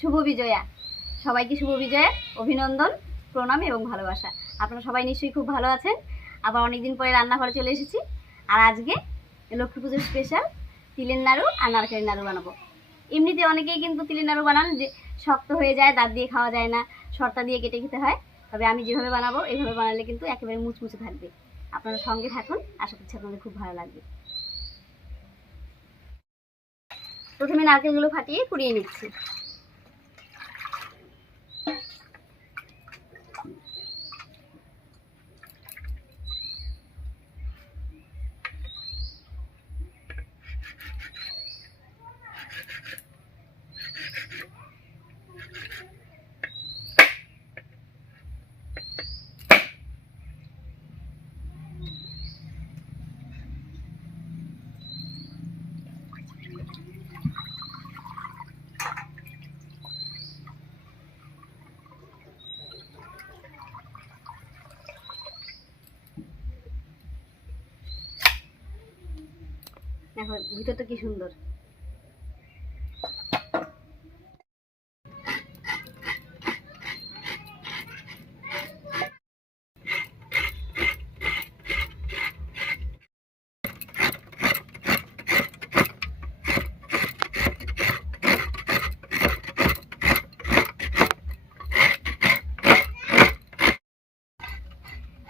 শুভ বিজয়া। সবাইকে শুভ বিজয়ের অভিনন্দন, প্রণাম এবং ভালোবাসা। আপনারা সবাই নিশ্চয়ই খুব ভালো আছেন। আবার অনেকদিন পরে রান্নাঘরে চলে এসেছি। আর আজকে লক্ষ্মী পুজোর স্পেশাল তিলের নাড়ু আর নারকেলের নাড়ু বানাবো। এমনিতে অনেকেই কিন্তু তিলের নাড়ু বানান যে শক্ত হয়ে যায়, দাঁত দিয়ে খাওয়া যায় না, শর্তা দিয়ে কেটে খেতে হয়। তবে আমি যেভাবে বানাবো এইভাবে বানালে কিন্তু একেবারে মুচমুচে থাকবে। আপনারা সঙ্গে থাকুন, আশা করছি আপনাদের খুব ভালো লাগবে। প্রথমে নারকেলগুলো ফাটিয়ে কুড়িয়ে নিচ্ছি। দেখো ভিতরটা কি সুন্দর।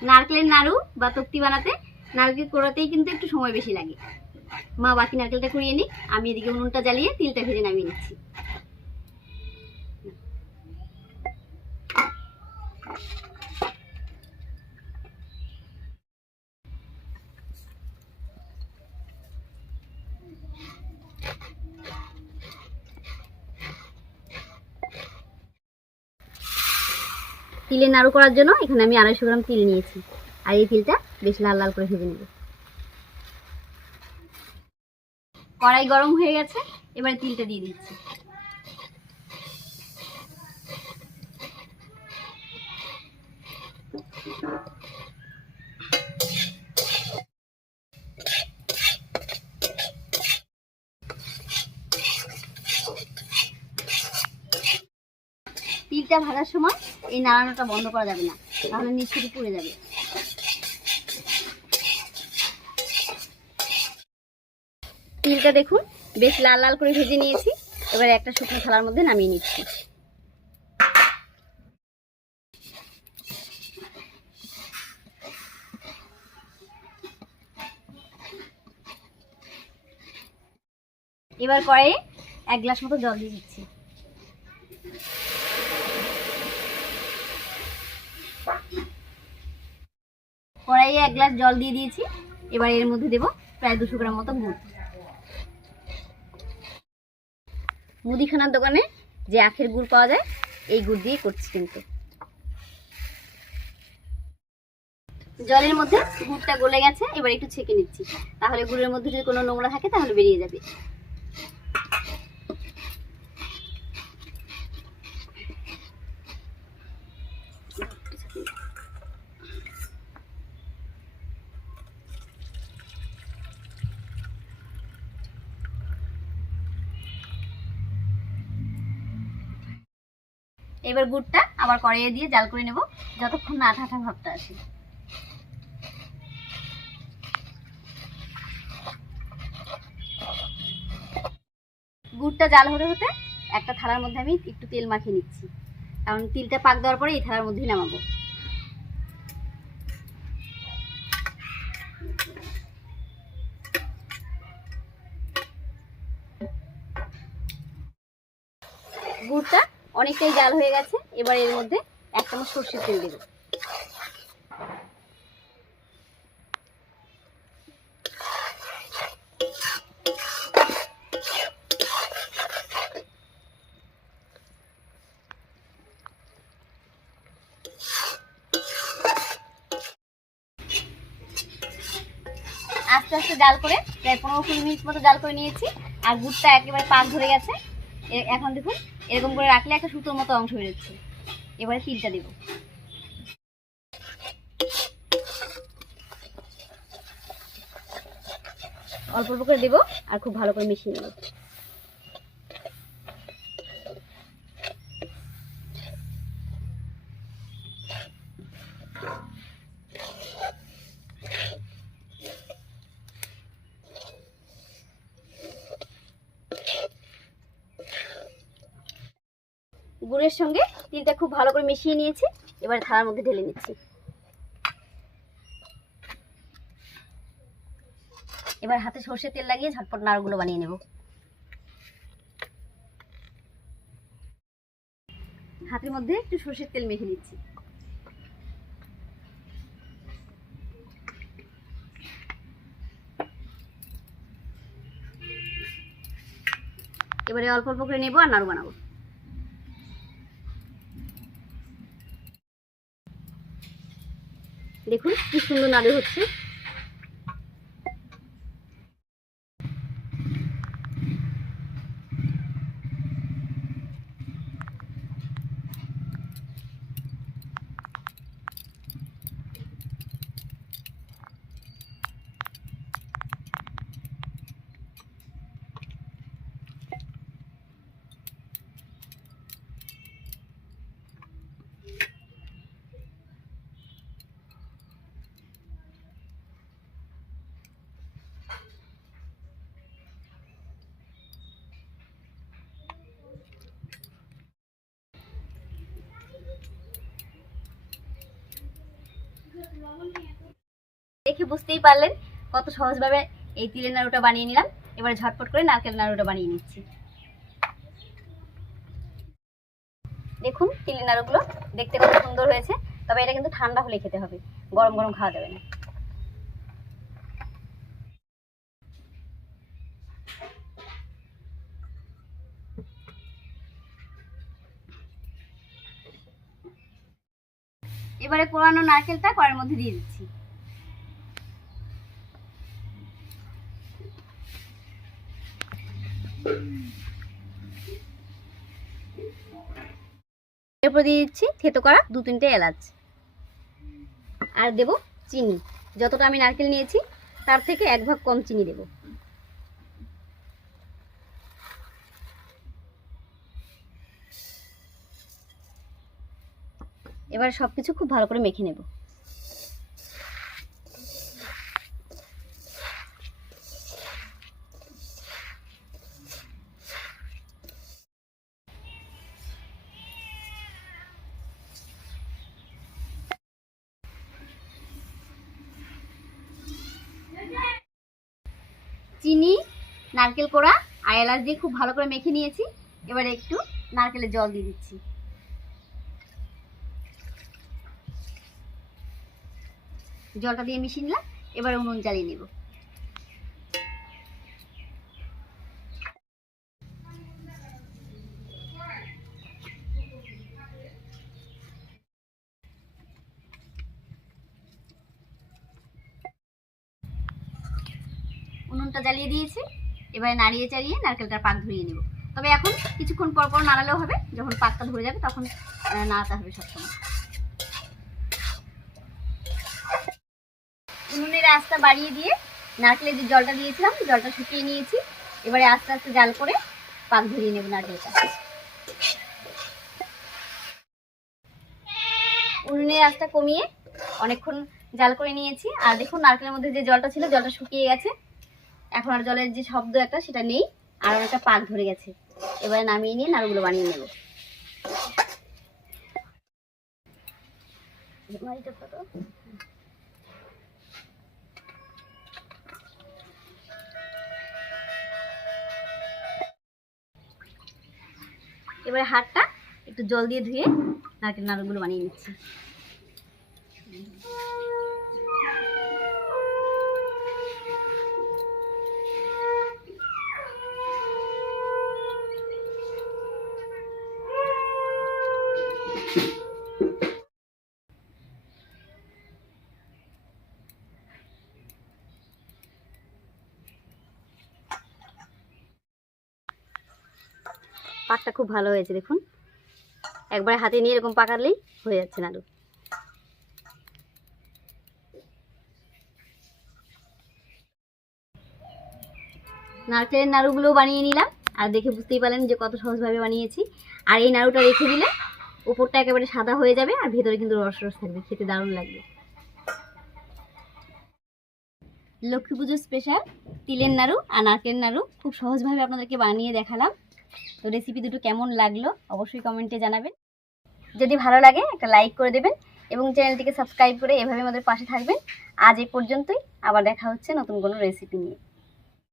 নারকেলের নাড়ু বা তক্তি বানাতে, নারকেল কোড়াতেই কিন্তু একটু সময় বেশি লাগে। মা বাকি নারকেলটা কুড়িয়ে নিই আমি এদিকে উনুনটা জ্বালিয়ে তিলটা ভেজে নামিয়ে নিচ্ছি। তিলের নাড়ু করার জন্য এখানে আমি আড়াইশো গ্রাম তিল নিয়েছি। আর এই তিলটা বেশ লাল লাল করে ভেজে নেব। কড়াই গরম হয়ে গেছে, এবারে তিলটা দিয়ে দিচ্ছি। তিলটা ভাজার সময় এই নাড়ানোটা বন্ধ করা যাবে না, তাহলে নিশ্চিত পুড়ে যাবে। তিলটা দেখুন, বেশ লাল লাল করে ভেজে নিয়েছি। এবার একটা শুকনো থালার মধ্যে নামিয়ে নিচ্ছি। এবার কড়াইয়ে এক গ্লাস মতো জল দিয়ে দিচ্ছি। কড়াইয়ে এক গ্লাস জল দিয়ে দিয়েছি। এবার এর মধ্যে দেবো প্রায় দুশো গ্রাম মতো গুড়। মুদিখানার দোকানে যে আখের গুড় পাওয়া যায়, এই গুড় দিয়ে করছি কিন্তু। জলের মধ্যে গুড়টা গলে গেছে, এবার একটু ছেঁকে নিচ্ছি। তাহলে গুড়ের মধ্যে যদি কোনো নোংরা থাকে, তাহলে বেরিয়ে যাবে। এবার গুড়টা আবার কড়াইয়ে দিয়ে জাল করে নেব, যতক্ষণ না আঠা আঠা ভাবটা আসে। গুড়টা জাল হতে হতে একটা থালার মধ্যে আমি একটু তেল মাখিয়ে নিচ্ছি, কারণ তিলটা পাক দেওয়ার পরে এই থালার মধ্যেই নামাবো। গুড়টা অনেকটাই জাল হয়ে গেছে, এবার এর মধ্যে এক চামচ সর্ষের তেল দেবো। আস্তে আস্তে জাল করে প্রায় পনেরো কুড়ি মিনিট মতো জাল করে নিয়েছি, আর গুড়টা একেবারে পাক ধরে গেছে। এখন দেখুন এরকম করে রাখলে একটা সুতোর মতো অংশ হয়ে যাচ্ছে। এবারে তিলটা দেব। অল্প অল্প করে দেবো আর খুব ভালো করে মিশিয়ে নেব। গুড়ের সঙ্গে তিলটা খুব ভালো করে মিশিয়ে নিয়েছি। এবার থালার মধ্যে ঢেলে নিচ্ছি। এবার হাতে সর্ষের তেল লাগিয়ে ঝটপট নাড়ুগুলো বানিয়ে নেব। হাতের মধ্যে একটু সর্ষের তেল মেখে নিচ্ছি। এবারে অল্প অল্প করে নেব আর নাড়ু বানাবো। দেখুন কি সুন্দর নাড়ু হচ্ছে। দেখে বুঝতেই পারলেন কত সহজভাবে এই তিলের নাড়ুটা বানিয়ে নিলাম। এবার ঝটপট করে নারকেল নাড়ুটা বানিয়ে নিচ্ছি। দেখুন, তিলের নাড়ুগুলো দেখতে কত সুন্দর হয়েছে। তবে এটা কিন্তু ঠান্ডা হলে খেতে হবে। গরম গরম খাওয়া যাবে না। এবারে কোরানো নারকেলটা কড়াইয়ের মধ্যে দিয়ে দিচ্ছি। এরপর দিয়ে দিচ্ছি থেতো করা দু তিনটে এলাচ। আর দেব চিনি। যতটা আমি নারকেল নিয়েছি, তার থেকে এক ভাগ কম চিনি দেব। এবার সব কিছু খুব ভালো করে মেখে নেব। চিনি, নারকেল কোড়া আর এলাচ দিয়ে খুব ভালো করে মেখে নিয়েছি। এবারে একটু নারকেলের জল দিয়ে দিচ্ছি। জলটা দিয়ে মিশিয়ে নিলাম, এবার উনুন জ্বালিয়ে নেব। উনুনটা জ্বালিয়ে দিয়েছি, এবারে নাড়িয়ে চাড়িয়ে নারকেলটার পাক ধরিয়ে নেব। তবে এখন কিছুক্ষণ পর পর নাড়ালেও হবে, যখন পাকটা ধরে যাবে তখন নাড়াতে হবে সবসময়। আঁচটা বাড়িয়ে দিয়ে নারকেলের যে জলটা দিয়েছিলাম, জলটা শুকিয়ে নিয়েছি। এবারে আস্তে আস্তে জাল করে পাক ধরিয়ে নেব নারকেলটা। উনুনের আঁচটা কমিয়ে অনেকক্ষণ জাল করে নিয়েছি। আর দেখুন, নারকেলের মধ্যে যে জলটা ছিল, জলটা শুকিয়ে গেছে। এখন আর জলের যে শব্দ একটা, সেটা নেই। আর অনেকটা পাক ধরে গেছে। এবারে নামিয়ে নিয়ে নাড়ুগুলো বানিয়ে নেব। মাড়িটা কত? এবারে হাতটা একটু জল দিয়ে ধুয়ে নারকেল নাড়ুগুলো বানিয়ে নিচ্ছি। খুব ভালো হয়েছে, দেখুন। একবারে হাতে নিয়ে এরকম পাকালেই হয়ে যাচ্ছে নাড়ু। নারকেলের নাড়ুগুলো বানিয়ে নিলাম, আর দেখে বুঝতেই পারলেন যে কত সহজভাবে বানিয়েছি। আর এই নাড়ুটা রেখে দিলে উপরটা একেবারে সাদা হয়ে যাবে, আর ভেতরে কিন্তু রস রস থাকবে, খেতে দারুণ লাগবে। লক্ষ্মী পুজোর স্পেশাল তিলের নাড়ু আর নারকেল নাড়ু খুব সহজভাবে আপনাদেরকে বানিয়ে দেখালাম। তো রেসিপি দুটো কেমন লাগল অবশ্যই কমেন্টে জানাবেন। যদি ভালো লাগে একটা লাইক করে দেবেন এবং চ্যানেলটিকে সাবস্ক্রাইব করে এভাবে আমাদের পাশে থাকবেন। আজ এই পর্যন্তই, আবার দেখা হচ্ছে নতুন কোনো রেসিপি নিয়ে।